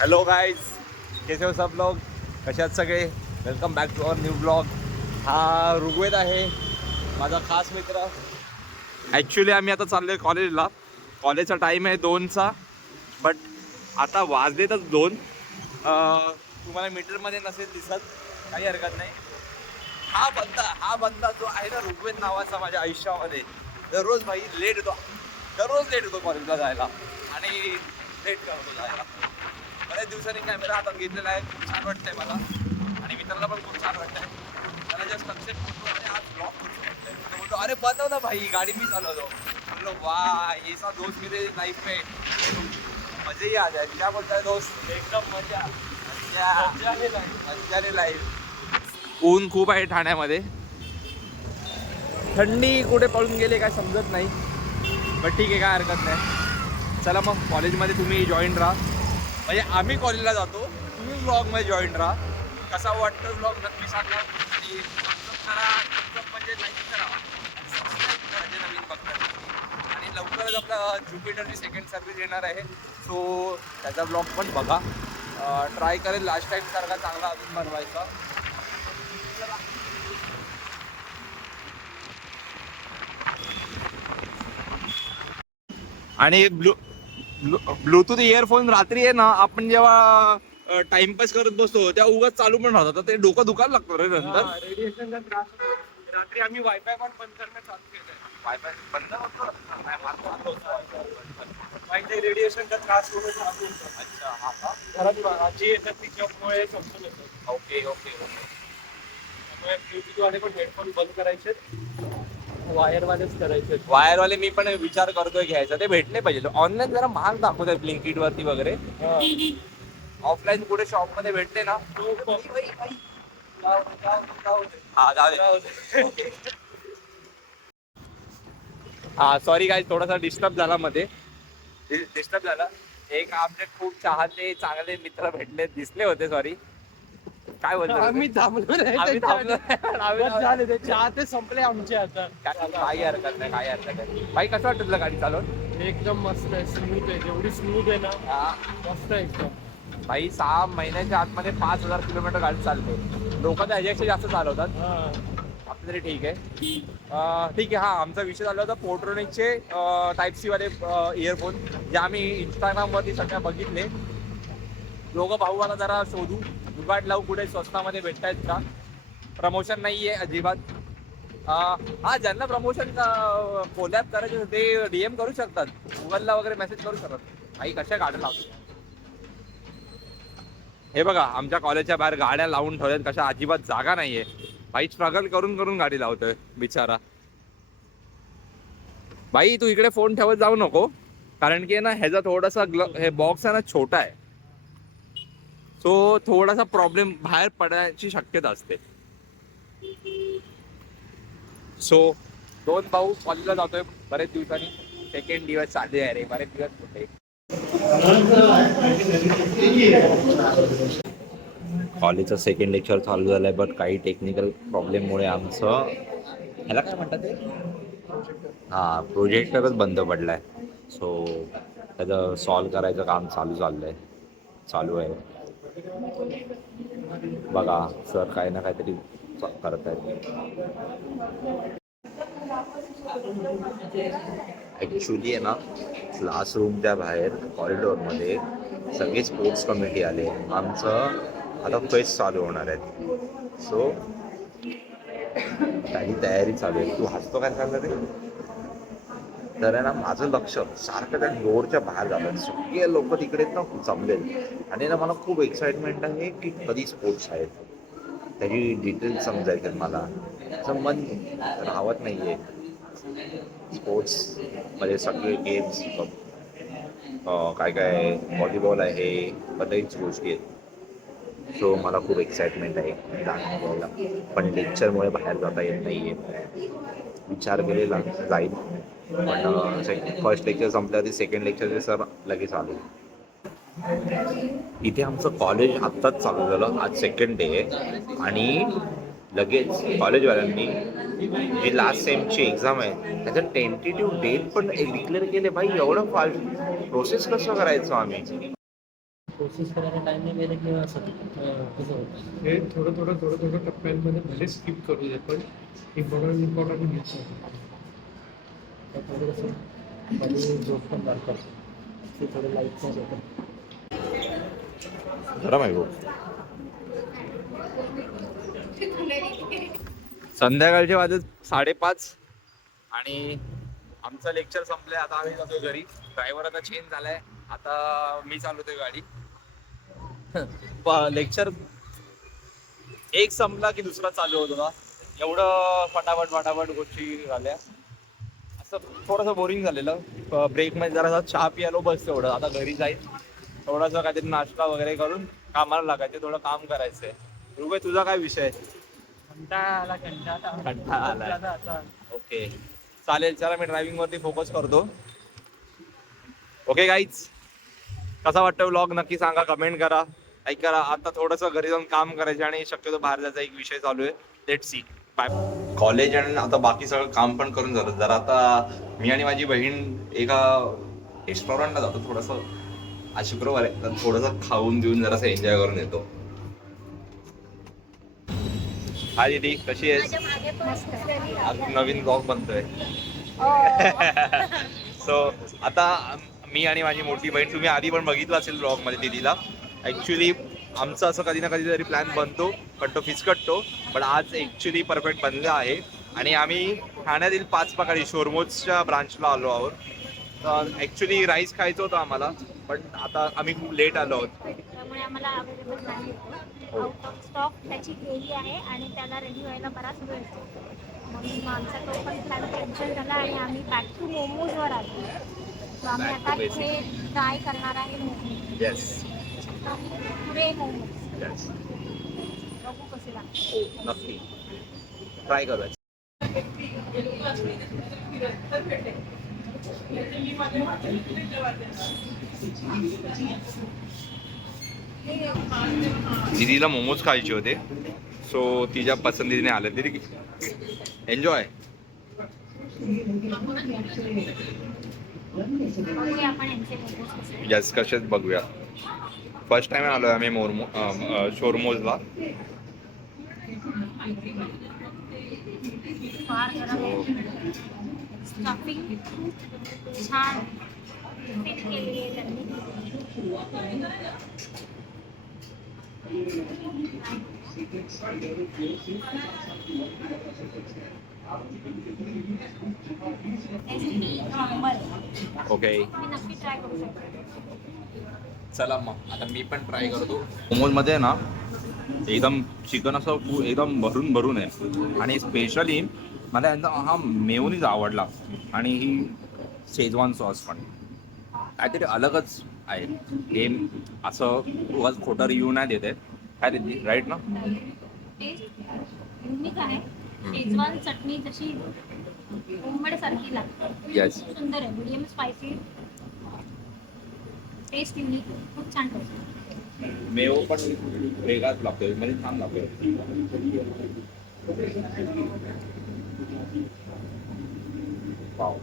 Hello guys, कैसे हो सब लोग, कसे आहेत सगळे. Welcome back to our new blog. हा ऋग्वेद आहे, माझा खास मित्र. ॲक्च्युली आम्ही आता चाललो आहे कॉलेजला. कॉलेजचा टाईम आहे 2चा, बट आता वाजलेतच 2. तुम्हाला मीटरमध्ये नसेल दिसत, काही हरकत नाही. हा बंदा जो आहे ना ऋग्वेद नावाचा, माझ्या आयुष्यामध्ये दररोज भाई लेट येतो. दररोज लेट येतो कॉलेजला जायला आणि लेट करतो जायला. बऱ्याच दिवसांनी कॅमेरा हातात घेतलेला आहे, खूप छान वाटतंय मला आणि मित्राला पण खूप छान वाटतंय. त्याला जस्ट कन्सेप्ट बोलतो आणि आज ब्लॉग करू वाटतंय. तो बोलतो अरे बनव ना भाई, गाडी मी चालवतो. बोललो वाह, ऐसा दोस्त मेरे लाइफ में मजे ही आ जाए. क्या बोलता है दोस्त? एकदम मजा. मजाने लाईफ. ऊन खूप आहे ठाण्यामध्ये, थंडी कुठे पळून गेले काय समजत नाही, पण ठीक आहे, काय हरकत नाही. चला मग कॉलेजमध्ये तुम्ही जॉईन राहा, म्हणजे आम्ही कॉलेजला जातो, तुम्ही ब्लॉगमध्ये जॉईन राहा. कसा वाटतो ब्लॉग नक्की सांगा आणि करा, म्हणजे लाईक करा आणि सबस्क्राईब करा जे नवीन बघतात. आणि लवकरच आपला ज्युपिटरची सेकंड सर्व्हिस येणार आहे, सो त्याचा ब्लॉग पण बघा. ट्राय करेल लास्ट टाईम सारखा चांगला अजून बनवायचा. आणि ब्लूटूथ इयरफोन रात्री आहे ना, आपण जेव्हा टाइमपास करत बसतो तेव्हा उगाच चालू पण राहतात, तर ते डोकं दुखायला लागतं रे नंतर. रेडिएशनचा त्रास होतो. रात्री आम्ही वायफाय पण बंद करणं चालू केलंय. वायफाय बंद होतं नाही, वायफाय रेडिएशनचा त्रास होतो चालू होतो. अच्छा, हा का? घरात आजी येतात तिच्यामुळे समजून येतं. Okay okay okay. त्यामुळे ब्लूटूथवाले पण हेडफोन बंद करायचे, वायरवालेच करायचे. वायरवाले मी पण विचार करतोय घ्यायचा, ते भेटले पाहिजे. ऑनलाईन जरा महाग दाखवत आहे ब्लिंकिट वरती वगैरे. ऑफलाईन कुठे शॉप मध्ये भेटले ना. हा जाऊ दे. हा सॉरी गाईज, थोडासा डिस्टर्ब झाला मध्ये. डिस्टर्ब झाला. एक आमचे खूप चाहते चांगले मित्र भेटले, दिसले होते. सॉरी, काय बोलतो आम्ही थांबलो नाही, आम्ही थांबलो. बस झाले ते चहा संपले आमचे आता. काही हरकत नाही, काही हरकत नाही. भाई कसं वाटतं तुला गाडी चालवून? एकदम मस्त आहे, स्मूथ आहे, जेवढी स्मूथ आहे ना मस्त आहे एकदम. भाई 6 महिन्याच्या आतमध्ये 5,000 किलोमीटर गाडी चालते. लोक तर ह्याच्यापेक्षा जास्त चालवतात, आपलं तरी ठीक आहे. ठीक आहे. हा आमचा विषय झाला होता पोर्ट्रोनिकचे टाईप सी वाले इयरफोन, जे आम्ही इंस्टाग्रामवरती सध्या बघितले. दोघं भाऊ मला जरा शोधू, जुगाड लावू कुठे स्वस्तामध्ये भेटतायत का. प्रमोशन नाही आहे अजिबात. हा, ज्यांना प्रमोशन कोलॅब करायचे ते डीएम करू शकतात, गुगलला वगैरे मेसेज करू शकतात. आई कशा गाड्या लावतो हे बघा, आमच्या कॉलेजच्या बाहेर गाड्या लावून ठेवल्यात, कशा अजिबात जागा नाहीये. भाई स्ट्रगल करून करून गाडी लावतोय बिचारा. भाई तू इकडे फोन ठेवत जाऊ नको, कारण की ना ह्याचा थोडासा हे बॉक्स आहे ना छोटा आहे, सो थोडासा प्रॉब्लेम बाहेर पडायची शक्यता असते. सो 2 भाऊ कॉलेजला जातोय बरेच दिवसांनी. सेकंड दिवस चालले आहे रे, बरेच दिवस कुठे. कॉलेजचं सेकंड लेक्चर चालू झालंय, बट काही टेक्निकल प्रॉब्लेममुळे आमचं ह्याला काय म्हणतात ते, प्रोजेक्टरच बंद पडलाय. सो त्याचं सॉल्व करायचं काम चालू आहे. बघा सर काही ना काहीतरी करत आहेत. ॲक्च्युली आहे ना, क्लासरूमच्या बाहेर कॉरिडॉरमध्ये सगळे स्पोर्ट्स कमिटी आले. आमचं आता फेस्ट चालू होणार आहे, सो काही तयारी चालू आहे. तू हसतो काय चाललं रे? तर आहे ना, माझं लक्ष सारखं त्या डोअरच्या बाहेर झालं. सगळे लोक तिकडे ना जमलेत आणि ना मला खूप एक्साइटमेंट आहे की कधी स्पोर्ट्स आहेत, त्याची डिटेल्स समजायचे मला. असं मन राहत नाही आहे. स्पोर्ट्समध्ये सगळे गेम्स, काय काय व्हॉलीबॉल आहे, बऱ्याच गोष्टी आहेत. सो मला खूप एक्साइटमेंट आहे जाणून घ्यायला, पण लेक्चरमुळे बाहेर जाता येत नाही आहे. विचार केलेला जाईल, पण फर्स्ट लेक्चर संपल्यावर सेकंड लेक्चरचे सर लगेच आले. इथे आमचं कॉलेज आत्ताच चालू झालं, आज सेकंड डे आहे आणि लगेच कॉलेजवाल्यांनी जी लास्ट सेमची एक्झाम आहे त्याचं टेंटेटिव्ह डेट पण डिक्लेअर केले. भाई एवढं फास्ट प्रोसेस कसं करायचो आम्ही? प्रोसेस करायला टाइम नाही गेला किंवा असं कसं होतं. हे थोडं टप्प्यांमध्ये भले स्किप करू दे पण इम्पॉर्टंट घेतो. तर थोडं कसं कधी झोप पण लागतात ते थोडं लाईट पण होतं. गरम आहे खूप. संध्याकाळचे वाजत 5:30 आणि आमचं लेक्चर संपलंय. आता आम्ही जातोय घरी. ड्रायव्हर आता चेंज झालाय. आता मी चालवतोय गाडी. लेक्चर एक संपला की दुसरा चालू होत होता. एवढं फटाफट गोष्टी झाल्या. असं थोडंसं बोरिंग झालेलं. ब्रेक मध्ये जरा चहा पियालो बस तेवढं. आता घरी जाईल थोडासा काहीतरी नाश्ता वगैरे करून कामाला लागायचं. थोडं काम करायचंय. रुबे तुझा काय विषय? कंटाळा आलाय. ओके चालेल. चला मी ड्रायव्हिंग वरती फोकस करतो. ओके गाईज, कसा वाटतं व्लॉग नक्की सांगा, कमेंट करा, लाईक करा. आता थोडंसं घरी जाऊन काम करायचं आणि शक्यतो बाहेर जायचा एक विषय चालू आहे. Let's see. बाय. कॉलेज आणि आता बाकी सगळं काम पण करून झालं. जरा आता मी आणि माझी बहीण एका रेस्टॉरंटला जातो. थोडंसं आज शुक्रवार आहे तर थोडंसं खाऊन देऊन जरासं एन्जॉय करून येतो. हाय दीदी, कशी आहेस? आज नवीन ब्लॉग बनतोय. सो आता मी आणि माझी मोठी बहीण, तुम्ही आधी पण बघितलं असेल ब्लॉग मध्ये दीदीला. ऍक्च्युली आमचं असं कधी ना कधीतरी प्लॅन बनतो पण तो फिसकटतो. पण आज ऍक्च्युली परफेक्ट बनला आहे आणि आम्ही ठाण्यातील 5 प्रकारे शोरमोजच्या ब्रांचला आलो आहोत. तर ऍक्च्युली राईस खायचं होतं आम्हाला पण आता आम्ही खूप लेट आलो आहोत. त्यामुळे आम्हाला अवेलेबल नाही होतं. आउट ऑफ स्टॉक त्याची गेली आहे आणि त्याला रेडी व्हायला बराच वेळ होतो. म्हणून आमचा तो पण प्लॅन कॅन्सल झाला आणि आम्ही बॅक टू मोमोजवर आलो. सो आम्ही Back to आता basic. इथे ट्राय करणार आहे मोमोज. येस पुरे मोमोज येस बघू कसे लागतात. हो नक्की ट्राय करूया. दीदीला मोमोज खायचे होते सो तिच्या पसंतीने आले. दीदी एन्जॉय. बघूया आपण यांचे मोमोज कसे. यस कसेच बघूया. फर्स्ट टाइम आलोय आम्ही शोरमोजला. फार गरम आहे. स्टफिंग छान फिट केलेली आहे त्यांनी. ओके मी नक्की ट्राय करू शकते. चला मग आता मी पण ट्राय करतो. मोमोज मध्ये ना एकदम चिकन असं एकदम भरून भरून आहे आणि स्पेशली मला यांचा हा मेयोनीज आवडला आणि ही शेजवान सॉस पण काहीतरी अलगच आहे. हे असं उगाच खोटं रिव्ह्यू नाही देते काय देते राईट ना. टेस्ट युनिक आहे. शेजवान चटणी जशी होममेड सारखी लागते. येस सुंदर आहे. Medium spicy. Taste unique. खूप छान टेस्ट. मेयो पण वेगळाच लागतोय म्हणजे छान लागतोय. वाव.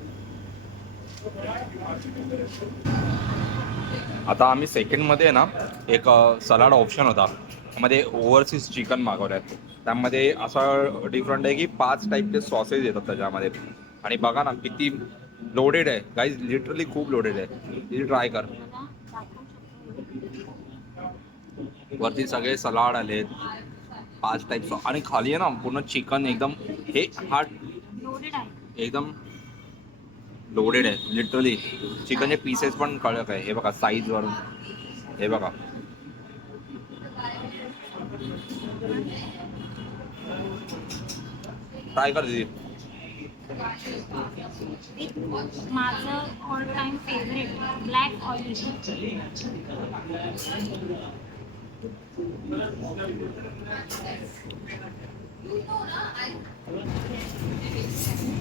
आता आम्ही सेकंडमध्ये ना एक सलाड ऑप्शन होता. मध्ये ओव्हरसीज चिकन मागवल्यात. त्यामध्ये असं डिफरंट आहे की 5 टाईपचे सॉसेस येतात त्याच्यामध्ये आणि बघा ना किती लोडेड आहे गाईज. लिटरली खूप लोडेड आहे. तिथे ट्राय कर. वरती सगळे सलाड आलेत 5 टाईप आणि खाली आहे ना पूर्ण चिकन एकदम हे हार्ड लोडेड आहे. एकदम लोडेड आहे लिटरली. चिकनचे पीसेस पण कळक आहे. हे बघा साईज वरून हे बघा. ट्राय कर दीदी. माझं all time favourite black olive.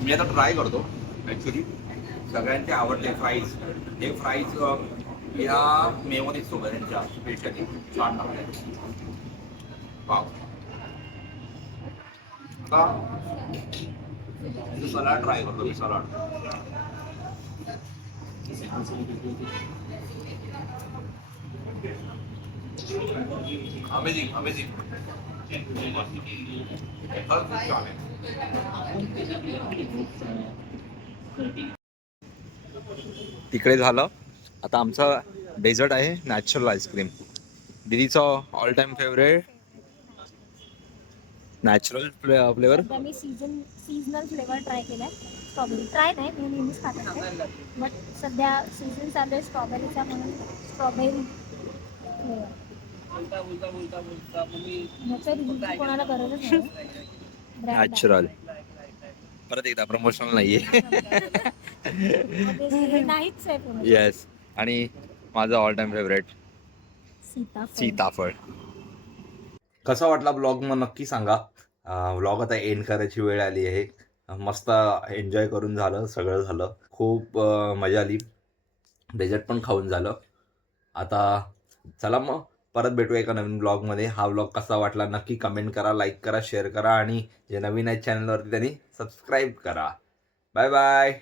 मी आता ट्राय करतो. ॲक्च्युली सगळ्यांचे आवडले फ्राईज. हे फ्राईज या मेयोनीज सोबत यांच्या स्पेशली छान लागले. वाव. आता सलाड ट्राय करतो मी. Salad amazing amazing. तिकडे झालं. आता आमचा डेझर्ट आहे नॅचरल आईस्क्रीम. दीदीचं all time favourite natural flavour. सध्या मी सीझनल फ्लेवर ट्राय केलाय. स्ट्रॉबेरी ट्राय नाही, मी नेहमीच खात असते, बट सध्या सीझन चालू आहे स्ट्रॉबेरीचा, म्हणून स्ट्रॉबेरी फ्लेवर. ह्याचा रिव्ह्यू कोणाला गरजच नाही. Brand आहे. नॅचरल. परत एकदा प्रमोशनल नाहीये. Obviously हे नाहीच आहे पूर्ण. येस. आणि माझं ऑल टाइम फेवरेट सीताफळ. कसा वाटला ब्लॉग मग नक्की सांगा. ब्लॉग आता एंड करायची वेळ आली आहे. मस्त एन्जॉय करून झालं, सगळं झालं. खूप मजा आली. डेझर्ट पण खाऊन झालं. आता चला मग परत भेटू एका नवीन ब्लॉगमध्ये. हा ब्लॉग कसा वाटला नक्की कमेंट करा, लाईक करा, शेअर करा आणि जे नवीन आहेत चॅनलवरती त्यांनी सबस्क्राईब करा. Bye bye.